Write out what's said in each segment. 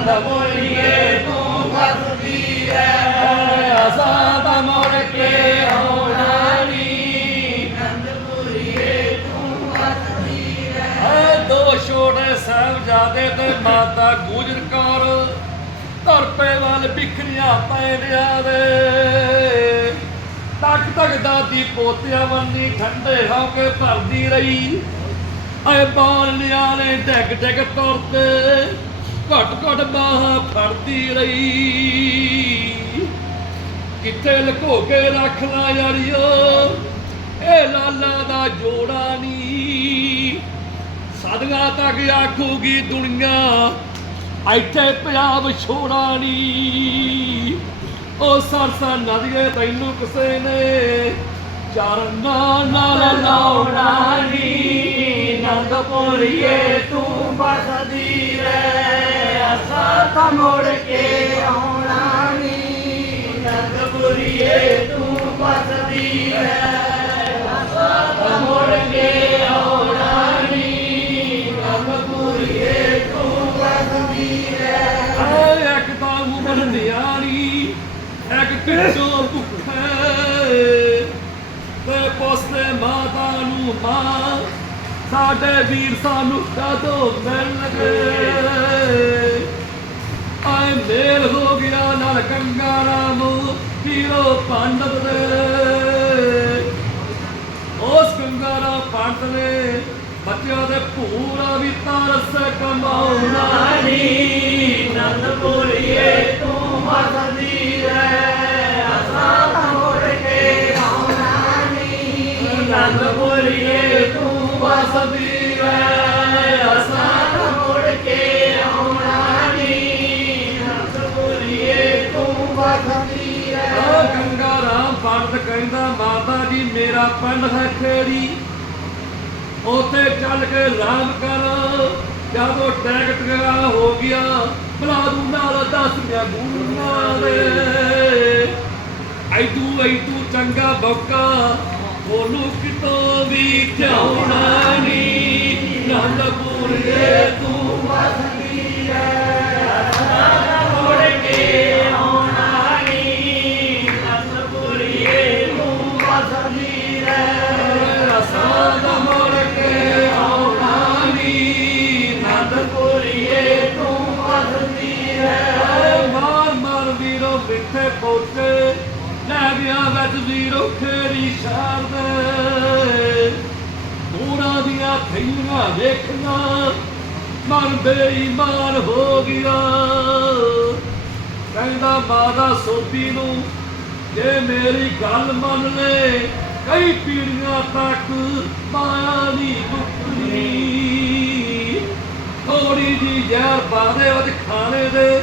ਨੰਦ ਬੋਲੀਏ ਤੂੰ ਵਸਦੀ ਐ ਅਸਾਂ ਤਾਂ ਮੁੜ ਕੇ ਆਉਣਾ ਨੀ ਐ ਦੋ ਛੋਟੇ ਸਾਹਿਬਜ਼ਾਦੇ ਤੇ ਮਾਤਾ ਗੁਜਰ ਕੌਰ ਧਰਪੇ ਵੱਲ ਬਿਖਰੀਆਂ ਪੈਣਿਆ ਦੇ। ਤੱਕ ਤੱਕ ਦਾਦੀ ਪੋਤਿਆਂ ਵੰਨੀ ਠੰਡੇ ਹੋ ਕੇ ਭਰਦੀ ਰਹੀ। ਐ ਬਾਲਿਆਂ ਨੇ ਡਿੱਗ ਡਿੱਗ ਤੁਰ ਤੇ ਘਟ ਘਟ ਬਾਹਾਂ ਫੜਦੀ ਰਹੀ। ਕਿੱਥੇ ਲੁਕੋ ਕੇ ਰੱਖ ਲਾ ਯਾਰੀਓ ਇਹ ਲਾਲਾ ਦਾ ਜੋੜਾ ਨੀ ਸਦਗਾ ਤੱਕ ਆਖੂਗੀ ਦੁਨੀਆ ਇੱਥੇ ਪੰਜਾਬ ਛੋੜਾ ਨੀ ਉਹ ਸਰਸਾ ਨਦੀਏ ਤੈਨੂੰ ਕਿਸੇ ਨੇ ਚਰਨਾਂ ਨਾਲ ਲਾਉਣਾ ਨੀ ਨੰਦ ਪੋਰੀਏ ਤੂੰ ਬਸਦੀ ਰਹਿ। ਤਾਂ ਮੁੜ ਕੇ ਆਉਣਾ ਨੀ। ਨੰਦਪੁਰੀਏ ਤੂੰ ਵਸਦੀ ਰਹਿ। ਅਸਾਂ ਤਾਂ ਮੁੜ ਕੇ ਆਉਣਾ ਨੀ। ਨੰਦਪੁਰੀਏ ਤੂੰ ਬਸਦੀ ਰਹਿ। ਐ ਇੱਕ ਤਾਂ ਉਮਰ ਨਿਆਰੀ, ਇੱਕ ਕਿੱਥੋਂ ਭੁੱਖੇ ਤੇ ਪੋਸਤੇ ਮਾਤਾ ਨੂੰ ਮਾਂ, ਸਾਡੇ ਵੀਰ ਸਾਨੂੰ ਕਦੋਂ ਮਿਲਣਗੇ? ਆਏ ਮੇਲ ਹੋ ਗਿਆ ਨਾਲ ਗੰਗਾ ਰਾਮ ਪੀਰੋ ਪਾਂਡਵ ਦੇ। ਉਸ ਗੰਗਾ ਪਾਂਡਵ ਨੇ ਬੱਚਿਆਂ ਦੇ ਭੂਰਾ ਵੀ ਤਰਸ ਕਮਾਉਣਾ ਨੀ ਨੰਦਪੁਰੀਏ ਤੂੰ ਬਸਦੀ ਰਹਿ, ਅਸਾਂ ਤਾਂ ਕੇ ਆਉਣਾ ਨੀ ਨੰਦਪੁਰੀਏ ਤੂੰ ਵਸਦੀ ਰਾਮ ਕਹਿੰਦਾ, ਮਾਤਾ ਜੀ, ਮੇਰਾ ਪਿੰਡ ਹੈ ਖੇੜੀ। ਉਥੇ ਚੱਲ ਕੇ ਰਾਮ ਕਰ। ਜਦੋਂ ਟੈਕਟ ਗਿਆ ਹੋ ਗਿਆ ਬਲਾਦੂ ਨਾਲ ਦਸਮਿਆ ਗੁਰੂਆਂ ਦੇ। ਐਦੂ ਐਦੂ ਚੰਗਾ ਬੌਕਾ, ਉਹਨੂੰ ਕਿਤੋਂ ਵੀ ਧਿਆਉਣਾ ਨੀ ਨੰਦਪੁਰ ਦੇ ਤੂੰ ਵਿੱਚ ਵੀਰੋ ਖੇਰੀ ਸ਼ਾਰ ਦੀਆਂ ਥਈਆਂ ਵੇਖਣਾ ਮਨ ਬੇਈਮਾਨ ਹੋ ਗਿਆ। ਕਹਿੰਦਾ ਮਾਦਾ ਸੋਪੀ ਨੂੰ ਜੇ ਮੇਰੀ ਗੱਲ ਮੰਨ ਲੈ, ਕਈ ਪੀੜੀਆਂ ਤੱਕ ਮਾਇਆ ਨਹੀਂ ਮੁੱਕਣੀ ਥੋੜੀ ਜੀ ਜ਼ਹਿਰ ਬਾਦੇ ਵਿੱਚ ਖਾਣੇ ਦੇ,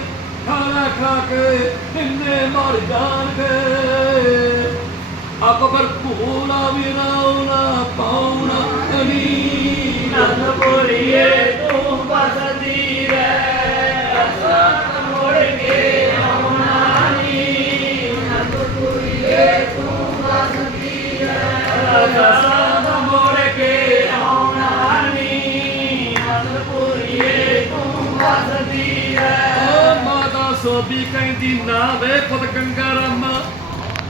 ਖਾਣਾ ਖਾ ਕੇ ਕਿੰਨੇ ਮਰ ਜਾਣਗੇ। ਅਕਬਰ ਭੂਲਾ ਵੀ ਨਾ ਪਾਉਣਾ ਕਨੀ ਨੰਦਪੁਰੀਏ ਤੂੰ ਬਸਦੀ ਰਹਿ। ਅਸਾਂ ਮੁੜ ਕੇ ਆਉਣਾ ਨੀ ਨੰਦਪੁਰੀਏ ਤੂੰ ਬਸਦੀ ਰਹਿ। ਅਸਾਂ ਮੁੜ ਕੇ ਆਉਣਾ ਨੀ ਨੰਦਪੁਰੀਏ ਤੂੰ ਬਸਦੀ ਰਹਿ। ਮਾਤਾ ਸੋਭੀ ਕਹਿੰਦੀ ਨਾ ਵੇ ਖੁਦ ਗੰਗਾ ਰਾਮਾ।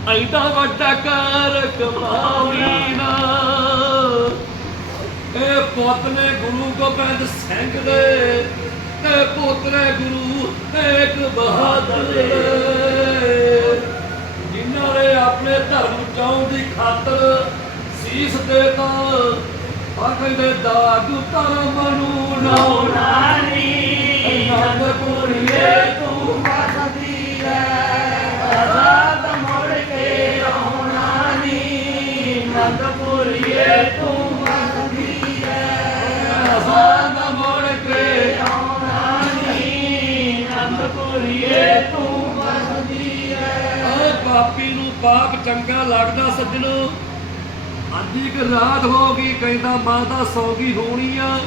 ਐਡਾ ਵੱਡਾ ਕਰ ਕਮਾਉਣੀ ਨਾ। ਇਹ ਪੁੱਤ ਨੇ ਗੁਰੂ ਗੋਬਿੰਦ ਸਿੰਘ ਦੇ ਤੇ ਪੁੱਤਰੇ ਗੁਰੂ ਤੇਗ ਬਹਾਦਰ ਦੇ। ਜਿਨ੍ਹਾਂ ਨੇ ਆਪਣੇ ਧਰਮ ਚਾਉਣ ਦੀ ਖਾਤਰ ਸੀਸ ਦੇਤਾ ਆ ਕਹਿੰਦੇ ਦਾਗ ਧਰਮ ਨੂੰ। ਲਾਉਣਾ ਆਉਣਾ ਨੀ ਨੰਦਪੁਰੀਏ ਤੂੰ ਬਸਦੀ ਰਹਿ ਪਾਪੀ ਨੂੰ ਪਾਪ ਚੰਗਾ ਲੱਗਦਾ ਸੱਜਣੋ ਆਂਦੀ ਕਿ ਰਾਤ ਹੋ ਗਈ ਕਹਿੰਦਾ ਮਾਤਾ ਸੌ ਗਈ ਹੋਣੀ ਆ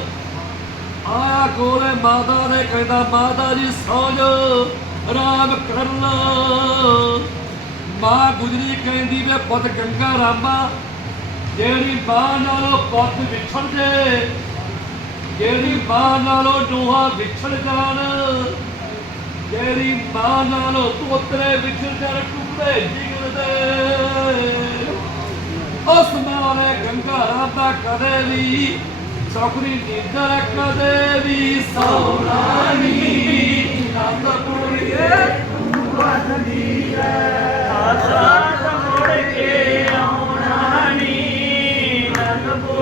ਆਇਆ ਕੋਲੇ ਮਾਤਾ ਦੇ ਕਹਿੰਦਾ ਮਾਤਾ ਜੀ ਸੌ ਜਾਓ ਆਰਾਮ ਕਰ ਲਓ ਮਾਂ ਗੁਜਰੀ ਕਹਿੰਦੀ ਵੇ ਪੁੱਤ ਗੰਗਾ ਰਾਮਾ। ਜਿਹੜੀ ਮਾਂ ਨਾਲੋਂ ਪੁੱਤ ਵਿਛੜ ਜੇ ਜਿਹੜੀ ਮਾਂ ਨਾਲੋਂ ਦੋਹਾਂ ਵਿਛੜ ਜਾਣ ਤੇਰੀ ਮਾਂ ਨਾਲੋਂ ਤੋਤਰੇ ਵਿਛੜ ਕਰ ਟੁਕੜੇ ਜਿਗਰਦੇ ਉਸ ਨਾਲੇ ਗੰਗਾ ਰਾਤਾ ਕਦੇ ਵੀ, ਸੌਖਰੀ ਨੀਂਦਰ ਕਦੇ ਵੀ ਸੌਣਾ ਨੰਦ ਪੁਰੀਏ ਆਸਾਤ ਮੁੜ ਕੇ ਆਉਣਾ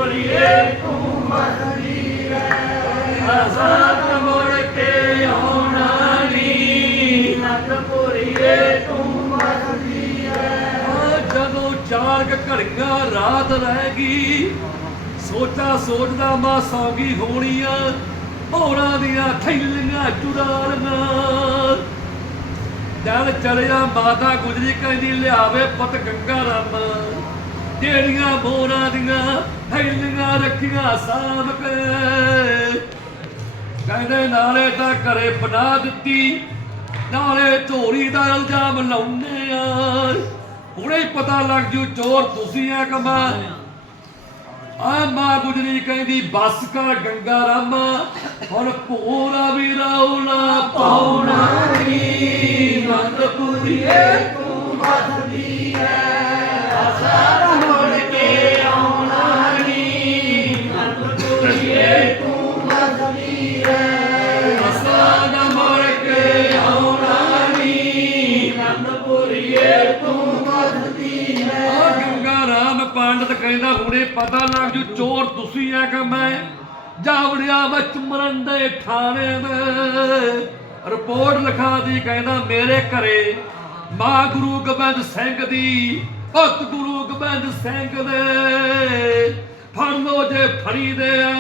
ਨੰਦਪੁਰੀਏ ਤੂੰ ਮਸਦੀ ਰਹਿ ਆਸਾਤ ਮੁੜ ਕੇ ਆਉਣਾ ਨੀ ਨੰਦਪੁਰੀਏ ਤੂੰ ਮਸਦੀ ਰਹਿ ਆ ਜਦੋਂ ਚਾਰ ਘੜੀਆਂ ਰਾਤ ਰਹਿ ਗਈ, ਸੋਚਾ ਸੋਚਦਾ ਮਾਂ ਸੌਗੀ ਹੋਣੀਆਂ ਹੋਰਾਂ ਦੀਆਂ ਥੈਲੀਆਂ ਚੁਰਾਲੀਆਂ। ਜਦ ਚਲਿਆ ਮਾਤਾ ਗੁਜਰੀ ਕਹਿੰਦੀ, ਲਿਆਵੇ ਪੁੱਤ ਗੰਗਾ ਰਾਮ। ਜਿਹੜੀਆਂ ਮੋਰਾਂ ਦੀਆਂ ਥੈਲੀਆਂ ਰੱਖੀਆਂ ਸਾਂਭ ਕੇ ਕਹਿੰਦੇ ਨਾਲੇ ਤਾਂ ਘਰੇ ਬਣਾ ਦਿੱਤੀ, ਨਾਲੇ ਚੋਰੀ ਦਾ ਇਲਜ਼ਾਮ ਲਾਉਨੇ ਆ। ਹੁਣੇ ਹੀ ਪਤਾ ਲੱਗ ਜੂ ਚੋਰ ਤੁਸੀਂ ਆ ਕਮਾ। ਆ ਮਾਂ ਗੁਜਰੀ ਕਹਿੰਦੀ, ਬੱਸ ਕਰ ਗੰਗਾ ਰਾਮਾ, ਹੁਣ ਪੂਰਾ ਵੀ ਰੌਲਾ ਪਾਉਣਾ ਨੀ। ਨੰਦਪੁਰੀਏ ਤੂੰ ਮਸਦੀ ਰਹਿ ਆਸਾਤ ਕਹਿੰਦਾ ਹੁਣੇ ਪਤਾ ਲੱਗ ਜੂ, ਚੋਰ ਤੁਸੀਂ ਆ ਕਿ ਮੈਂ ਜਾਵੜਿਆ ਵਿੱਚ ਮਰਨ ਦੇ ਠਾਣੇ ਦੇ। ਰਿਪੋਰਟ ਲਿਖਾ ਦੀ, ਕਹਿੰਦਾ ਮੇਰੇ ਘਰੇ ਮਾਂ ਗੁਰੂ ਗੋਬਿੰਦ ਸਿੰਘ ਦੀ, ਭਗਤ ਗੁਰੂ ਗੋਬਿੰਦ ਸਿੰਘ ਦੇ। ਫੜ ਲੋ ਜੇ ਫੜੀ ਦੇ ਆ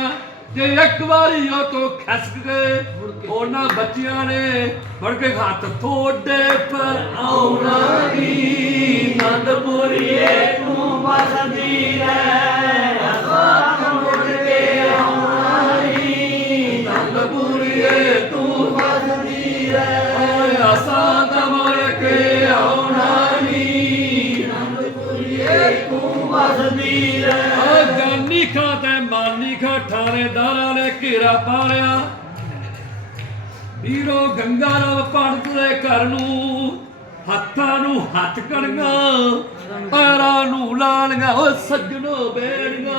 ਜੇ ਇੱਕ ਵਾਰੀ ਉਹ ਤੋਂ ਖਸਕ ਗਏ, ਉਹਨਾਂ ਬੱਚਿਆਂ ਨੇ ਫੜ ਕੇ ਹੱਥ ਥੋੜੇ ਪਰ ਆਉਣਾ ਨਹੀਂ ਨੰਦਪੁਰੀਏ, ਤੂੰ ਮਸਦੀ ਰਹਿ ਆਸਾਤ ਮੁੜ ਕੇ ਆਉਣਾ ਨੀ ਨੰਦਪੁਰੀਏ, ਤੂੰ ਮਸਦੀ ਰਹਿ। ਓਏ ਆਸਾਂ ਕੇ ਥਾਣੇਦਾਰਾਂ ਨੇ ਘੇਰਾ ਪਾਲਿਆ ਵੀਰੋ ਗੰਗਾ ਰਾਮ ਪੰਡਤ ਦੇ ਘਰ ਨੂੰ ਹੱਥਾਂ ਨੂੰ ਹੱਥ ਕਣੀਆਂ, ਪੈਰਾਂ ਨੂੰ ਲਾਲੀਆਂ ਓ ਸੱਜਣੋ ਬੇੜੀਆਂ।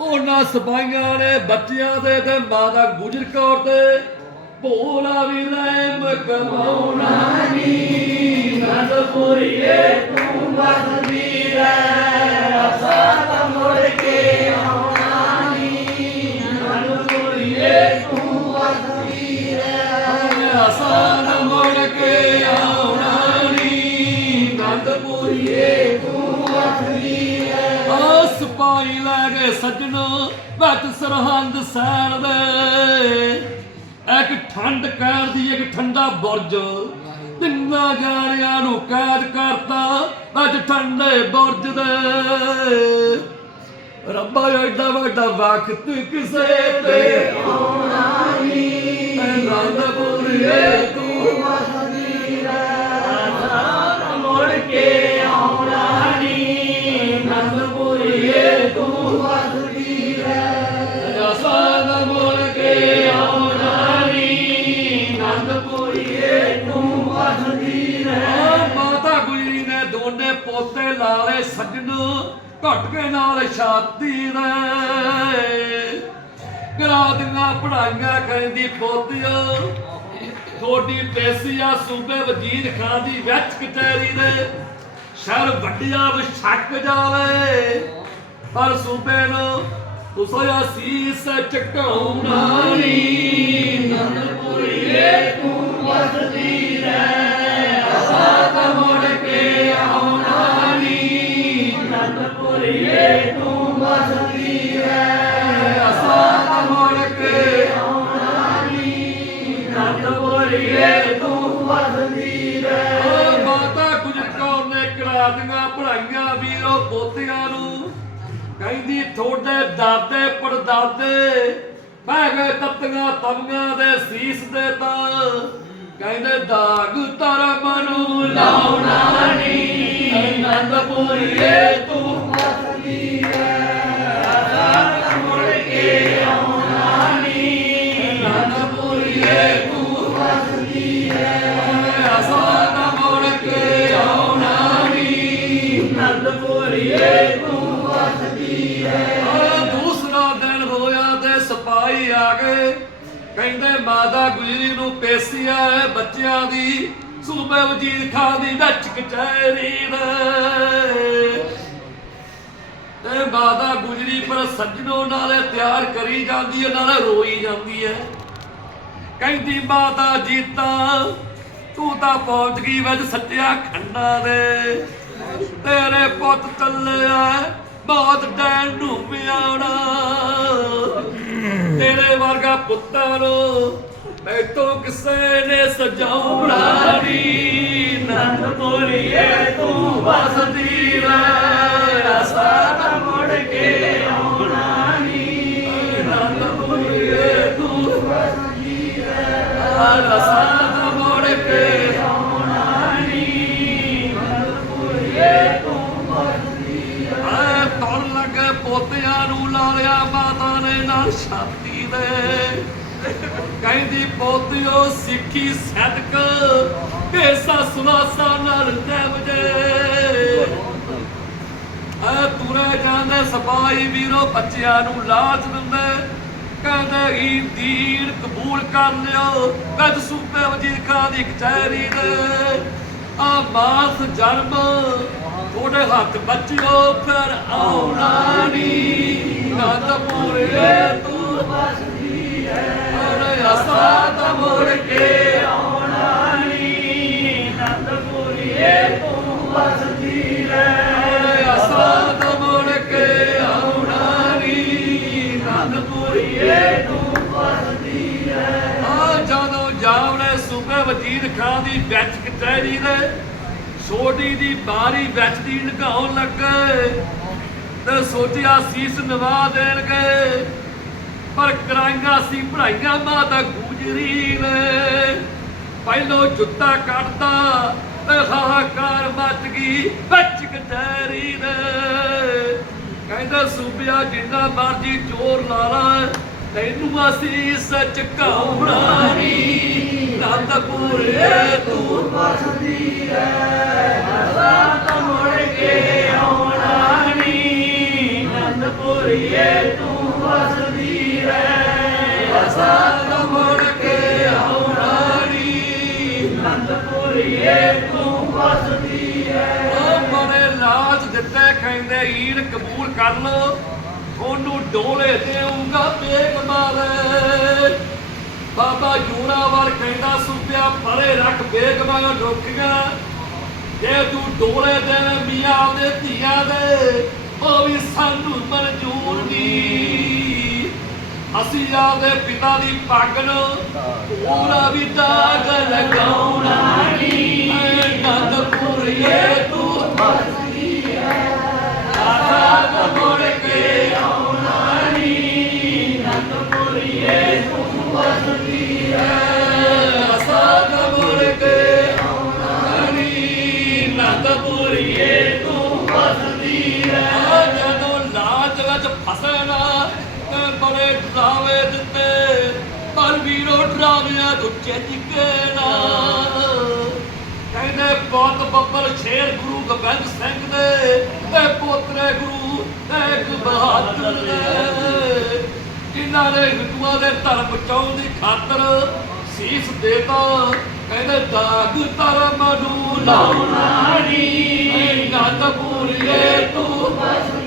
ਉਹਨਾਂ ਸਪਾਈਆਂ ਨੇ ਬੱਚਿਆਂ ਦੇ ਤੇ ਮਾਤਾ ਗੁਜਰ ਕੌਰ ਤੇ ਭੋਲਾ ਵੀ ਰਹਿਮ ਕਮਾਉਣਾ ਨੀ। ਨੰਦਪੁਰੀਏ ਤੂੰ ਮਸਦੀ ਰਹਿ ਆਸਾਤ ਮੁੜ ਕੇ ਆ ਲੈ ਗਏ ਸੱਜਣ ਵਿੱਚ ਸਰਹੰਦ ਸੈਣ ਦੇ। ਇੱਕ ਠੰਡ ਕਹਿਰ ਇੱਕ ਠੰਡਾ ਬੁਰਜ। ਤਿੰਨਾਂ ਜਾਣਿਆਂ ਨੂੰ ਕੈਦ ਕਰਤਾ ਵਿੱਚ ਠੰਡੇ ਬੁਰਜ ਦੇ। ਰੱਬਾ, ਐਡਾ ਵੱਡਾ ਵਕਤ ਕਿਸੇ ਤੇ ਆਉਣਾ ਨਹੀਂ। ਨੰਦਪੁਰੀਏ ਤੂੰ ਪੋਤੇ ਸੱਜਣ ਘਟ ਨਾਲ ਛਾਤੀ ਦੇ। ਕਰਾ ਦੀਆਂ ਪੜਾਈਆਂ ਕਹਿੰਦੀ ਪੋਤਿਓ। ਥੋੜੀ ਪੈਸੀਆ ਸੂਬੇ ਵਜ਼ੀਰ ਖਾਨ ਦੀ ਵਿੱਚ ਕਚਹਿਰੀ ਦੇ। ਸ਼ਰ ਵੱਡਿਆ ਵਿਛਕ ਜਾਵੇ। ਪਰ ਸੂਬੇ ਨੂੰ ਤੁਸਾਂ ਅਸੀਸ ਝਟਕਾਉਣਾ ਨਹੀਂ। ਨੰਦਪੁਰੀਏ ਤੂੰ ਮਸਦੀ ਪੋਤਿਆਂ ਨੂੰ ਕਹਿੰਦੀ ਥੋੜੇ ਦਾਦੇ ਪੜਦਾਦੇ ਬਹਿ ਗਏ ਤੱਤੀਆਂ ਤਵੀਆਂ ਦੇ ਸੀਸ ਦੇ ਤਾਂ ਕਹਿੰਦੇ, ਦਾਗ ਧਰਮ ਨੂੰ ਲਾਉਣਾ ਨੀ ਗੁਜਰੀ ਹੈ ਬੱਚਿਆਂ ਦੀ, ਸੂਬੇ ਵਜ਼ੀਰ ਖਾਨ ਦੀ ਵਿੱਚ ਕਚਹਿਰੀ ਦੇ ਤੇ ਮਾਤਾ ਗੁਜਰੀ ਪਰ ਸੱਜਣੋ ਨਾਲੇ ਤਿਆਰ ਕਰੀ ਜਾਂਦੀ ਹੈ ਨਾਲੇ ਰੋਈ ਜਾਂਦੀ ਹੈ ਕਹਿੰਦੀ ਮਾਤਾ ਜੀਤਾ, ਤੂੰ ਤਾਂ ਪਹੁੰਚ ਗਈ ਵਿੱਚ ਸੱਚਿਆ ਖੰਡਾ ਦੇ ਤੇਰੇ ਪੁੱਤ ਚੱਲਿਆ, ਬਹੁਤ ਡੈਣ ਨੂੰ ਮਿਆਉਣਾ। ਤੇਰੇ ਵਰਗਾ ਪੁੱਤਰ ਮੈਥੋਂ ਕਿਸੇ ਨੇ ਸਜਾਉਣਾ ਨੀ ਨੰਦਪੁਰੀਏ ਤੂੰ ਵਸਦੀ ਰਹਿ ਅਸਾਂ ਤਾਂ ਮੁੜ ਕੇ ਆਉਣਾ ਨੀ ਨੰਦਪੁਰੀਏ ਤੂੰ ਵਸਦੀ ਰਹਿ ਅਸਾਂ ਤਾਂ ਮੁੜ ਕੇ ਆਉਣਾ ਨੀ ਨੰਦਪੁਰੀਏ ਤੂੰ ਵਸਦੀ ਰਹਿ। ਤੁਰ ਲੱਗੇ ਪੋਤਿਆਂ ਨੂੰ ਲਾ ਮਾਤਾ ਨੇ ਨਾਲ ਛਾਤੀ ਦੇ। ਕਹਿੰਦੀ, ਪੋਤਿਓ, ਸਿੱਖੀ ਸਦਕ ਭੇਸਾ ਸੁਨਾਸਾ ਨਾਲ ਦੇਵਜੇ ਆ ਤੁਰੇ ਜਾਂਦੇ ਸਪਾਈ ਵੀਰੋ, ਬੱਚਿਆਂ ਨੂੰ ਲਾਜ ਦਿੰਦੇ। ਕਹਿੰਦੇ ਹੀ ਦੀਨ ਕਬੂਲ ਕਰ ਲਿਓ ਗੱਜ ਸੂਬੇ ਵਜ਼ੀਰ ਖਾਨ ਦੀ ਕਚਹਿਰੀ ਦੇ। ਆ ਮਾਸ ਜਨਮ, ਤੁਹਾਡੇ ਹੱਥ ਬੱਚਿਓ, ਫਿਰ ਆਉਣਾ ਨੀ। ਨੰਦਪੁਰੇ ਤੂੰ ਵਸਦੀ ਹੈ ਮੁੜ ਕੇ ਆਉਣਾ ਨੀ ਨੰਦਪੁਰੀਏ ਤੂੰ ਵਸਦੀ ਰਹਿ। ਅਸਾਂ ਮੁੜ ਕੇ ਆਉਣਾ ਨੀ ਨੰਦਪੁਰੀਏ ਤੂੰ ਵਸਦੀ ਰਹਿ। ਆ ਜਦੋਂ ਜਾਵਲੇ ਸੂਬੇ ਵਜ਼ੀਰ ਖਾਨ ਦੀ ਵਿੱਚ ਕਚਹਿਰੀ ਦੇ ਛੋਟੀ ਦੀ ਬਾਰੀ ਵਿੱਚ ਦੀ ਲਗਾਉਣ ਲੱਗੇ। ਤੇ ਸੋਚਿਆ ਸੀਸ ਨਵਾ ਦੇਣਗੇ। ਪਰ ਕਰਾਈਆਂ ਸੀ ਪੜਾਈਆਂ ਮਾਤਾ ਗੁਜਰੀ ਨੇ ਪਹਿਲੋ ਜੁੱਤਾ ਕੱਢਦਾ ਤੇ ਹਾਹਾਕਾਰ ਮੱਚ ਗਈ ਵਿੱਚ ਕਚਹਿਰੀ ਨੇ ਕਹਿੰਦਾ, ਸੂਬਿਆ, ਜਿੰਨਾ ਮਰਜ਼ੀ ਜ਼ੋਰ ਲਾ ਲਾ, ਤੈਨੂੰ ਅਸੀਂ ਸੱਚ ਕਾਉਣਾ ਨਹੀਂ। ਨੰਦਪੁਰੇ ਤੂੰ ਤੂੰ ਵਸਦੀ ਰਹਿ ਅਸਾਂ ਤਾਂ ਮੁੜ ਕੇ ਆਉਣਾ ਨਹੀਂ। ਨੰਦਪੁਰੀਏ ਤੂੰ ਵਸਦੀ ਕਹਿੰਦੇ ਈੜ ਕਬੂਲ ਕਰ ਲੋ ਉਹਨੂੰ ਡੋਲੇ ਦੇਊਂਗਾ ਬੇਗ ਮਾਰੇ ਬਾਬਾ ਜੂੜਾਵਾਲ ਕਹਿੰਦਾ ਸੁਪਿਆ ਪਰੇ ਰੱਖ ਬੇਗਮਾਂ ਰੋਕੀਆਂ ਜੇ ਤੂੰ ਡੋਲੇ ਦੇ ਮੀਆਂ ਦੇ ਧੀਆਂ ਦੇ ਉਹ ਵੀ ਸਾਨੂੰ ਮਨਜ਼ੂਰ ਨਹੀਂ। ਅਸੀਂ ਆਪਦੇ ਪਿਤਾ ਦੀ ਪੱਗ ਨੂੰ ਪੂਰਾ ਵੀ ਦਾਗ ਲਗਾਉਣਾ ਨਹੀਂ ਨੰਦਪੁਰੀਏ ਤੂੰ ਵਸਦੀ ਹੈ ਆਸਾਂ ਮੁੜ ਕੇ ਆਉਣਾ ਨਹੀਂ ਨੰਦਪੁਰੀਏ ਤੂੰ ਵਸਦੀ ਹੈ ਤੇ ਡਰਾਵੇ ਦਿੱਤੇ, ਪਰ ਵੀਰੋ ਡਰਾਵਿਆਂ ਤੋਂ ਚੱਜ ਨਾ। ਕਹਿੰਦੇ, ਬਹੁਤ ਬੱਬਰ ਸ਼ੇਰ ਗੁਰੂ ਗੋਬਿੰਦ ਸਿੰਘ ਦੇ, ਤੇ ਪੋਤਰੇ ਗੁਰੂ ਤੇਗ ਬਹਾਦਰ ਦੇ। ਜਿਨ੍ਹਾਂ ਨੇ ਹਿੰਦੂਆਂ ਦੇ ਧਰਮ ਬਚਾਉਣ ਦੀ ਖਾਤਰ ਸੀਸ ਦੇਤਾ ਕਹਿੰਦੇ, ਦਾਗ ਧਰਮ ਨੂੰ ਲਾਉਣਾ ਨੀ ਨੰਦਪੁਰੀਏ ਤੂੰ ਵਸਦੀ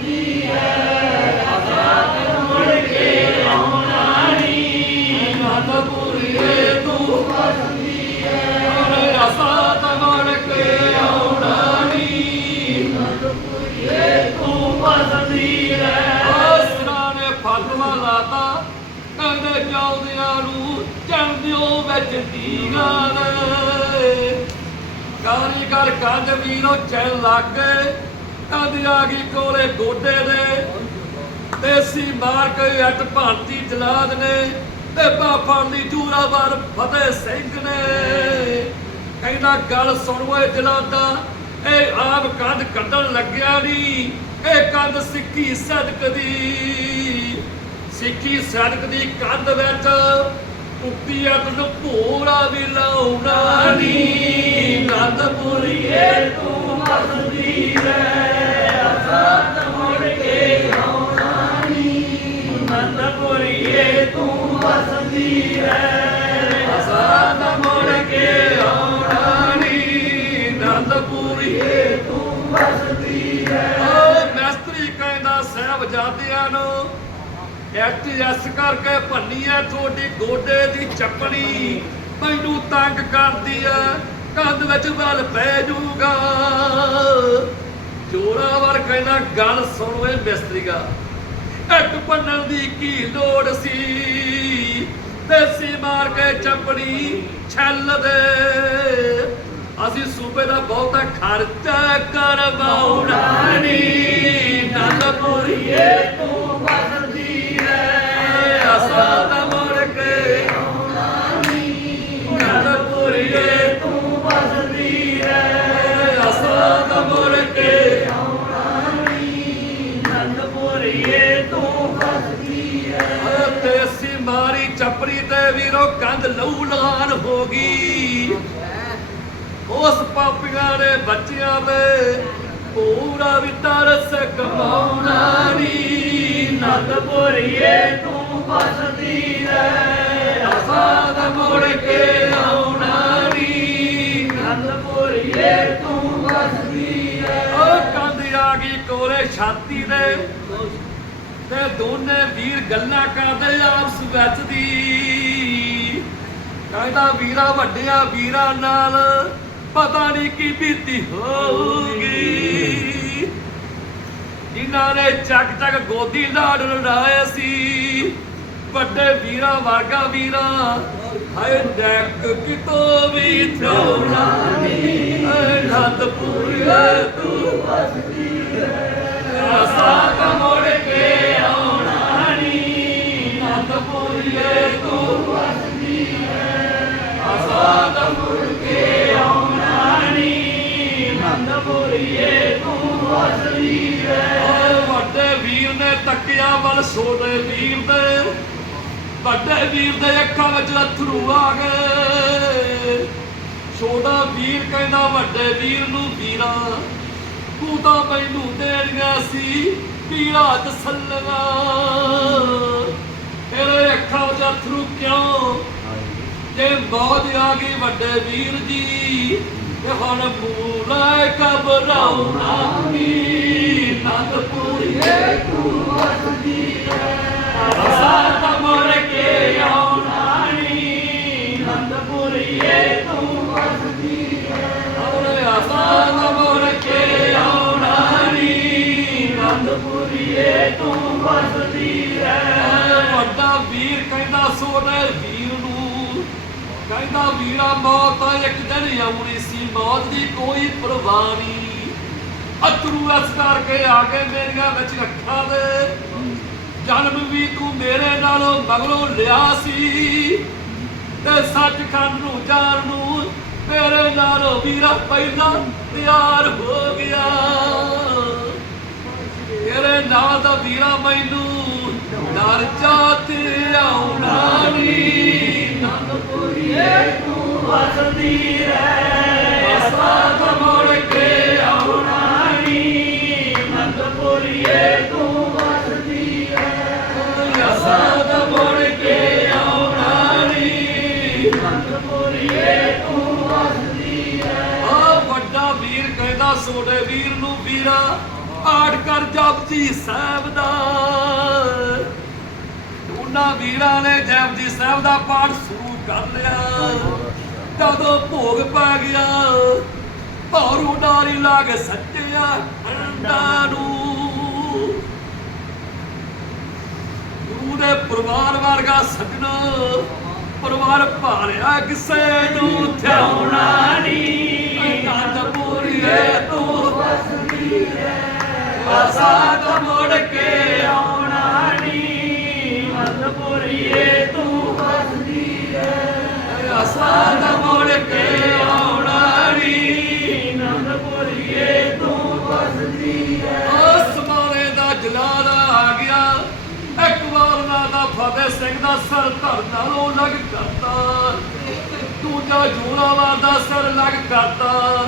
ਮੁੜ ਕੇ ਲਾਤਾ ਕਹਿੰਦੇ ਜਾਉਂਦਿਆਂ ਨੂੰ ਚੰਦਿਓ ਵਿੱਚ ਦੀਗਾ ਦੇ ਕਾਰੀਗਰ ਕੰਧ ਵੀਰੋ ਚੱਲ ਲੱਗੇ ਕੰਧ ਆ ਗਈ ਕੋਲੇ ਗੋਡੇ ਦੇ ਦੇਸੀ ਮਾਰ ਕੇ ਅੱਟ ਭਾਂਤੀ ਜਲਾਦ ਨੇ ਤੇ ਬਾਫਾਂ ਦੀ ਜੂਰਾਵਰ ਫਤਿਹ ਸਿੰਘ ਨੇ। ਕਹਿੰਦਾ, ਗੱਲ ਸੁਣ ਜਲਾਦਾ, ਇਹ ਆਪ ਕੰਧ ਕੱਢਣ ਲੱਗਿਆ ਨਹੀਂ ਇਹ ਕੰਧ ਸਿੱਕੀ ਸਦਕ ਦੀ। ਸਿੱਖੀ ਸੜਕ ਦੀ ਕੰਧ ਵਿੱਚ ਉਕਤੀ ਅੱਗ ਨੂੰ ਭੂਰਾ ਵੀ ਲਾਉਣਾ ਨੀ। ਨੰਦਪੁਰੀਏ ਤੂੰ ਵਸਦੀ ਰਹਿ, ਅਸਾਂ ਕੇ ਤੂੰ ਵਸਦੀ ਵਸਦੀ ਰਹਿ ਅਸਾਦ ਮੁੜ ਕੇ ਆਉਣਾ ਨੀ ਨੰਦਪੁਰੀਏ ਤੂੰ ਵਸਦੀ ਰਹਿ ਓ ਮੈਸਤਰੀ ਕਹਿੰਦਾ ਸਾਹਿਬਜ਼ਾਦਿਆਂ ਨੂੰ ਐਸ ਕਰਕੇ ਭੰਨੀ ਐ ਤੁਹਾਡੀ ਗੋਡੇ ਦੀ ਚੱਪਣੀ ਮੈਨੂੰ ਤੰਗ ਕਰਦੀ ਐ, ਕੰਧ ਵਿੱਚ ਵੱਲ ਪੈ ਜਾਊਗਾ। ਜੋਰਾਵਰ ਕਹਿੰਦਾ, ਗੱਲ ਸੁਣ ਓਏ ਮਿਸਤਰੀਗਾ ਇੱਕ ਭੰਨਣ ਦੀ ਕੀ ਲੋੜ ਸੀ? ਦੇਸੀ ਮਾਰ ਕੇ ਚੱਪਣੀ ਛੱਲ ਦੇ। ਅਸੀਂ ਸੂਬੇ ਦਾ ਬਹੁਤਾ ਖਰਚਾ ਕਰਵਾਉਣਾ ਨਹੀਂ ਨੰਦਪੁਰੀਏ ਤੂੰ ਵਸਦੀ ਰਹਿ। ਅਸਾਂ ਮਾਰੀ ਤੇ ਵੀਰੋ, ਕੰਧ ਲਹੂ ਲਹਾਨ ਹੋ ਗਈ। ਉਸ ਪਾਪੀਆਂ ਨੇ ਬੱਚਿਆਂ ਦੇ ਪੂਰਾ ਵੀ ਤਰਸ ਕਮਾਉਣਾ ਨੀ ਨੰਦਪੁਰੀਏ ਤੂੰ ਵਸਦੀ ਰਹਿ। ਅਸਾਦ ਮੁੜ ਕੇ ਆਉਣਾ ਨੀ ਨੰਦਪੁਰੀਏ ਤੂੰ ਵਸਦੀ ਰਹਿ। ਉਹ ਕੰਧ ਆ ਗਈ ਕੋਲੇ ਛਾਤੀ ਦੇ ਤੇ ਦੋਨੇ ਵੀਰ ਗੱਲਾਂ ਕਰਦੇ ਆਪਸ ਵਿੱਚ ਦੀ। ਕਹਿੰਦਾ ਵੀਰਾ ਵੱਡਿਆ ਵੀਰਾਂ ਨਾਲ ਪਤਾ ਨਹੀਂ ਕੀ ਬੀਤੀ ਹੋਊਗੀ। ਜਿਨ੍ਹਾਂ ਨੇ ਚੱਕ ਚੱਕ ਗੋਦੀ ਲਾੜ ਲੜਾਏ ਸੀ, ਵੱਡੇ ਵੀਰਾਂ ਵਰਗਾ ਵੀਰਾ ਹਾਏ ਡੈਕ ਕਿਤੋਂ ਵੀ ਥੋੜਾ ਨਹੀਂ। ਅਨੰਦਪੁਰੀਏ ਤੂੰ ਅਸਾਂ ਕਾ ਮੋੜ ਕੇ ਵੱਡੇ ਵੀਰ ਦੇ ਅੱਖਾਂ ਵਿੱਚ ਅਥਰੂ ਆ ਗਏ ਛੋਟਾ ਵੀਰ ਕਹਿੰਦਾ, ਵੱਡੇ ਵੀਰ ਨੂੰ ਵੀਰਾ ਤੂੰ ਤਾਂ ਮੈਨੂੰ ਦੇਣੀਆਂ ਸੀ ਪੀੜਾ ਤਸੱਲਵਾ ਤੇਰੇ ਅੱਖਾਂ ਵਿੱਚ ਅਥਰੂ ਕਿਉਂ? ਜੇ ਮੌਤ ਆ ਗਈ ਵੱਡੇ ਵੀਰ ਜੀ, ਤੇ ਹੁਣ ਮੂਲਾ ਕਬਰਾਉਣਾ ਨੀ ਨੰਦਪੁਰੀਏ ਤੂੰ ਤੂੰ ਵਸਦੀ ਰਹਿ। ਵੱਡਾ ਵੀਰ ਕਹਿੰਦਾ ਸੋਨੇ ਵੀਰ ਨੂੰ। ਕਹਿੰਦਾ ਵੀਰਾ ਮੌਤ ਤਾਂ ਇੱਕ ਦਿਨ ਆਉਣੀ ਸੀ, ਮੌਤ ਦੀ ਕੋਈ ਪਰਵਾਹ ਨਹੀਂ। ਅਤਰੂ ਅਸ ਕਰਕੇ ਆ ਕੇ ਮੇਰੀਆਂ ਵਿੱਚ ਅੱਖਾਂ ਦੇ। ਜਨਮ ਵੀ ਤੂੰ ਮੇਰੇ ਨਾਲੋਂ ਮਗਰੋਂ ਲਿਆ ਸੀ। ਤੇ ਸੱਚਖੰਡ ਨੂੰ ਜਾਣ ਨੂੰ ਤੇਰੇ ਨਾਲੋਂ ਵੀਰਾ ਪਹਿਲਾਂ ਤਿਆਰ ਹੋ ਗਿਆ। ਤੇਰੇ ਨਾਲ ਦਾ ਵੀਰਾ ਮੈਨੂੰ ਡਰ ਜਾਤੇ ਆਉਣਾ ਨੀ। ਨੰਦਪੁਰੀਏ ਤੂੰ ਵਸਦੀ ਰਹਿ। ਵੀਰਾ ਆੜ ਕਰ ਜਪਜੀ ਸਾਹਿਬ ਦਾ। ਉਹਨਾਂ ਵੀਰਾਂ ਨੇ ਜਪਜੀ ਸਾਹਿਬ ਦਾ ਪਾਠ ਸ਼ੁਰੂ ਕਰ ਲਿਆ। ਜਦੋਂ ਭੋਗ ਪੈ ਗਿਆ ਭੌਰੂ ਨਾਰੀ ਲਾਗ ਸੱਟਿਆ ਅੰਡਾ ਨੂੰ। ਗੁਰੂ ਦੇ ਪਰਿਵਾਰ ਵਰਗਾ ਸੱਜਣਾ ਪਰਿਵਾਰ ਭਾਲਿਆ ਕਿਸੇ ਨੂੰ ਥਿਆਉਣਾ ਨੀ ਨੰਦਪੁਰੀਏ ਤੂੰ ਵਸਦੀ ਰਹਿ ਮੁੜ ਕੇ ਆਉਣਾ ਨੀ ਨੰਦਪੁਰੀਏ ਤੂੰ ਵਸਦੀ ਰਹਿ। ਆਸਾਦ ਮੁੜ ਕੇ ਆਉਣਾ ਨੀ ਨੰਦਪੁਰੀਏ ਤੂੰ ਵਸਦੀ ਰਹਿ। ਉਸ ਮਾਰੇ ਦਾ ਜਲਾਲ ਆ ਗਿਆ। ਇੱਕ ਵਾਰ ਨਾ ਦਾ ਫਤਿਹ ਸਿੰਘ ਦਾ ਸਰ ਧਰ ਨਾਲੋਂ ਲੱਗ ਕਰਤਾ। ਦੂਜਾ ਜੋਰਾਵਰ ਦਾ ਸਰ ਲੱਗ ਕਰਤਾ।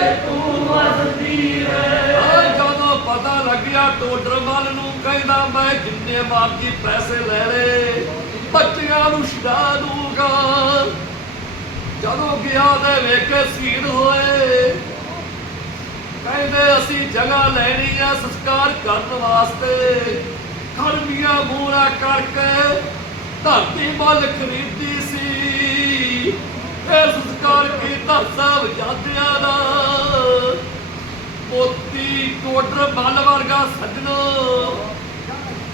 ਜਿੰਨੇ ਮਰਜ਼ੀ ਪੈਸੇ ਲੈ ਲੈ ਬੱਚਿਆਂ ਨੂੰ ਛਡਾ ਦੂਗਾ ਜਦੋਂ ਗਿਆ ਤੇ ਵੇਖੇ ਸ਼ਹੀਦ ਹੋਏ, ਕਹਿੰਦੇ ਅਸੀਂ ਜਗ੍ਹਾ ਲੈਣੀ ਆ ਸੰਸਕਾਰ ਕਰਨ ਵਾਸਤੇ। ਖਰਮੀਆਂ ਮੂਰਾ ਕਰਕੇ ਧਰਤੀ ਮੁੱਲ ਖਰੀਦੀ ਸੀ। ਇਹ ਸੰਸਕਾਰ ਕੀਤਾ ਸਭ ਜਾਂਦਿਆਂ ਦਾ? ਮੋਤੀ ਟੋਡਰ ਬੱਲ ਵਰਗਾ ਸੱਜਣੋ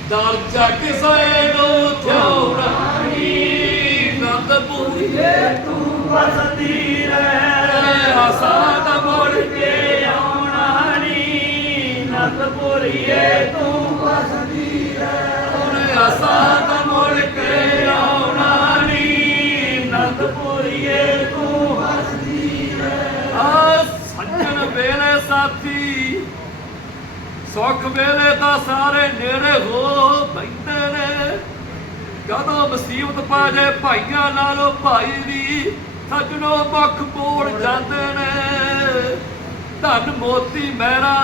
ਦਰ ਚੱਕ ਕਿਸੇ ਨੂੰ ਥਿਉਣਾ ਨਹੀਂ ਨੰਦ ਪੂਰੀਏ ਤੂੰ ਵਸਦੀ ਰਹਿ। ਆਸਾ ਦਾ ਮੋੜ ਕੇ ਆਉਣਾ ਨੀ ਨੰਦਪੁਰੀਏ ਤੂੰ ਵਸਦੀ ਰਹਿ। ਉਹਨੇ ਆਸਾ ਦਾ ਮੋੜ ਕੇ ਆਉਣਾ ਨੀ ਨੰਦਪੁਰੀਏ ਤੂੰ ਵਸਦੀ ਰਹਿ ਆ ਸੱਜਣ ਵੇਲੇ ਸਾਥੀ ਸੁੱਖ ਵੇਲੇ ਤਾਂ ਸਾਰੇ ਨੇੜੇ ਹੋ ਬੈਠੇ ਨੇ। ਜਦੋਂ ਮੁਸੀਬਤ ਪਾ ਜਾਏ ਭਾਈਆਂ ਨਾਲੋਂ ਭਾਈ ਵੀ ਸੱਜਣੋ ਮੁੱਖ ਮੋੜ ਜਾਂਦੇ ਨੇ। ਧੰਨ ਮੋਤੀ ਮਹਿਰਾ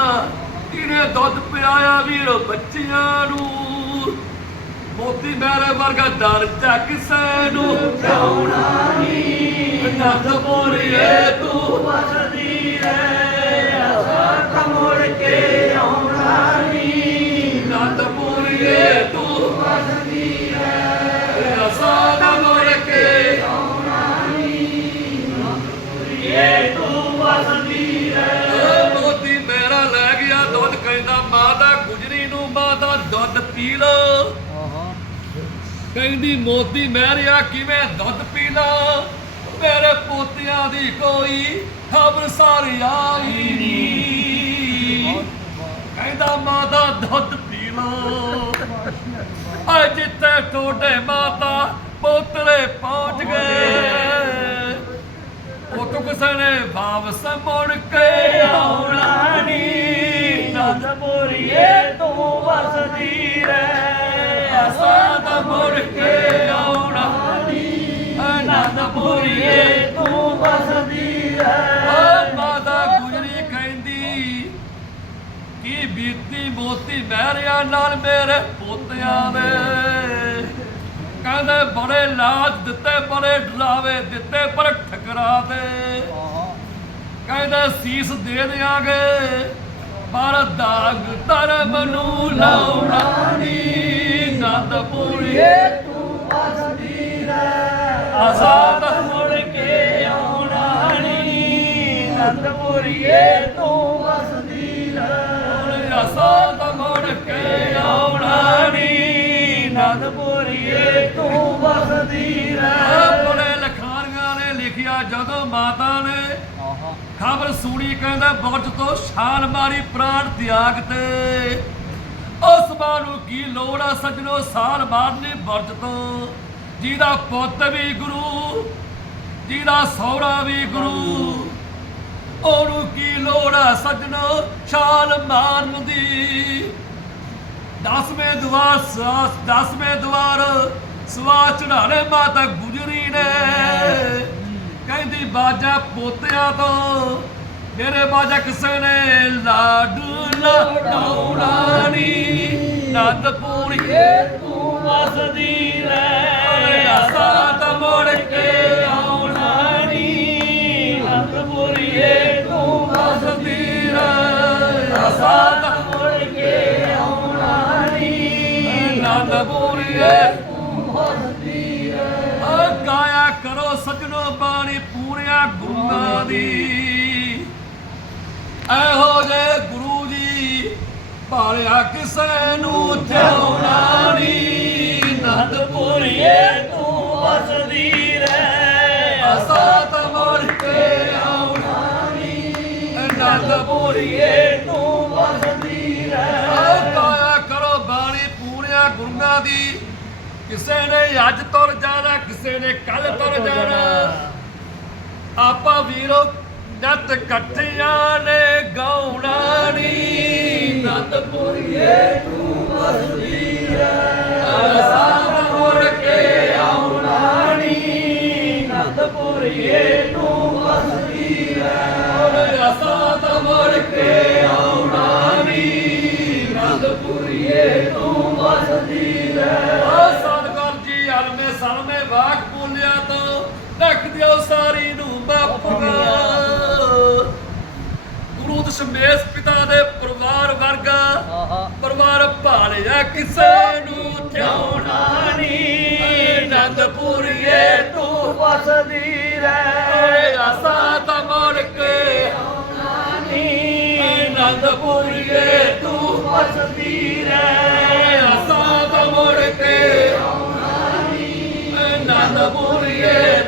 ਇਹਨੇ ਦੁੱਧ ਪਿਆਇਆ ਵੀਰੋ ਬੱਚਿਆਂ ਨੂੰ। ਮੋਤੀ ਮਹਿਰੇ ਵਰਗਾ ਦਰਜਾ ਕਿਸੇ ਨੂੰ ਪਿਆਉਣਾ ਨਹੀਂ। ਨੰਦ ਪੂਰੀਏ ਤੂੰ ਵਸਦੀ ਰਹਿ। ਆਸਾ ਮੁੜ ਕੇ ਆਉਣਾ ਨੀ ਨੰਦ ਪੂਰੀਏ ਤੂੰ ਵਸਦੀ ਰਹਿ। ਰਸਾ ਦਾ ਮੋੜ ਕੇ ਏ ਤੂੰ ਵਸਦੀ ਰਹਿ। ਓ ਮੋਤੀ ਮੇਰਾ ਲੈ ਗਿਆ ਦੁੱਧ ਕਹਿੰਦਾ ਮਾਤਾ ਗੁਜਰੀ ਨੂੰ ਮਾਤਾ ਦੁੱਧ ਪੀ ਲੋ ਕਹਿੰਦੀ ਮੋਤੀ ਮਹਿਰਿਆ ਕਿਵੇਂ ਦੁੱਧ ਪੀ ਲਾ ਮੇਰੇ ਪੋਤਿਆਂ ਦੀ ਕੋਈ ਖਬਰ ਸਾਰੀ ਆਈ ਨਹੀਂ। ਕਹਿੰਦਾ ਮਾਤਾ ਦੁੱਧ ਪੀ ਲੋ ਆ ਜਿੱਥੇ ਟੋਡੇ ਮਾਤਾ ਪੋਤਰੇ ਪਹੁੰਚ ਗਏ। ਉਹ ਤੋਂ ਕਿਸੇ ਨੇ ਵਾਪਸ ਮੁੜ ਕੇ ਆਉਣਾ ਨੀ ਨੰਦ ਨੰਦਪੁਰੀਏ ਤੂੰ ਵਸਦੀ ਰਹਿ। ਆਸਾ ਦਾ ਮੁੜ ਕੇ ਆਉਣਾ ਨੰਦਪੁਰੀਏ ਤੂੰ ਬੀਤੀ ਮਹਿਰਿਆ ਨਾਲ ਮੇਰੇ ਪੋਤਿਆਂ ਦੇ। ਕਹਿੰਦੇ, ਬੜੇ ਲਾਜ ਦਿੱਤੇ, ਬੜੇ ਡਰਾਵੇ ਦਿੱਤੇ, ਪਰ ਠਕਰਾ ਦੇ ਕਹਿੰਦੇ, ਸੀਸ ਦੇ ਦਿਆਂਗੇ, ਪਰ ਦਾਗ ਧਰਮ ਨੂੰ ਲਾਉਣਾ ਨੀ ਨੰਦ ਪੂਰੀਏ ਤੂੰ ਵਸਦੀ ਰਹਿ। ਆਜ਼ਾਦ ਮੁੜ ਕੇ ਆਉਣਾ ਨੀ ਨੰਦਪੁਰੀਏ ਤੂੰ ਵਸਦੀ ਰਹਿ। ਆਸਾਦ ਨੀ ਨੰਦਪੁਰੀਏ ਤੂੰ ਵਸਦੀ ਰਹਿ। ਆਪਣੇ ਲਖਾਰੀਆਂ ਨੇ ਲਿਖਿਆ ਜਦੋਂ ਮਾਤਾ ਨੇ ਖਬਰ ਸੁਣੀ ਕਹਿੰਦਾ ਬੁਰਜ ਤੋਂ ਛਾਲ ਮਾਰੀ ਪ੍ਰਾਣ ਤਿਆਗ ਤੇ। ਉਸ ਮਾਂ ਨੂੰ ਕੀ ਲੋੜ ਆ ਸਜਣੋ ਸਾਲ ਮਾਰਨੀ ਬੁਰਜ ਤੋਂ। ਜਿਹਦਾ ਪੁੱਤ ਵੀ ਗੁਰੂ ਜਿਹਦਾ ਸਹੁਰਾ ਵੀ ਗੁਰੂ ਉਹਨੂੰ ਕੀ ਲੋੜ ਆ ਸਜਣੋ ਛਾਲ ਮਾਰਨ ਦੀ? ਦਸਵੇਂ ਦਵਾਰ ਦਸਵੇਂ ਦਵਾਰ, ਸਵਾ ਚੜਾਲੇ ਮਾਤਾ ਗੁਜਰੀ ਨੇ। ਕਹਿੰਦੀ, ਬਾਜਾ ਪੋਤਿਆਂ ਤੋਂ, ਮੇਰੇ ਬਾਜਾ ਕਿਸੇ ਨੇ ਲਾਡੂ ਲਾਉਣਾ ਨੀ ਨੰਦ ਪੂਰੀਏ ਤੂੰ ਵਸਦੀ ਰਹਿ। ਆਸਾ ਤਾਂ ਮੋੜ ਕੇ ਦੀ। ਇਹੋ ਜੇ ਗੁਰੂ ਜੀ ਭਾਲਿਆ ਕਿਸੇ ਨੂੰ ਥਿਆਉਣਾ ਨੀ ਨੰਦਪੁਰੀਏ ਤੂੰ ਵਸਦੀ ਰਹਿ। ਅਸਾ ਤਾਂ ਮੋੜ ਕੇ ਆਉਣਾ ਨੀ ਨੰਦਪੁਰੀਏ ਤੂੰ ਵਸਦੀ ਰਹਿ। ਗਾਇਆ ਕਰੋ ਬਾਣੀ ਪੂਰਿਆ ਗੁਰੂਆਂ ਦੀ। ਕਿਸੇ ਨੇ ਅੱਜ ਤੁਰ ਜਾਣਾ ਕਿਸੇ ਨੇ ਕੱਲ ਤੁਰ ਜਾਣਾ। ਆਪਾਂ ਵੀਰੋ ਨਤ ਇਕੱਠਿਆਂ ਨੇ ਗਾਉਣਾ ਨੀ ਨੰਦਪੁਰੀਏ ਤੂੰ ਵਸਦੀ ਰਹਿ ਸਾਧ ਮੁੜ ਕੇ I'm not Purie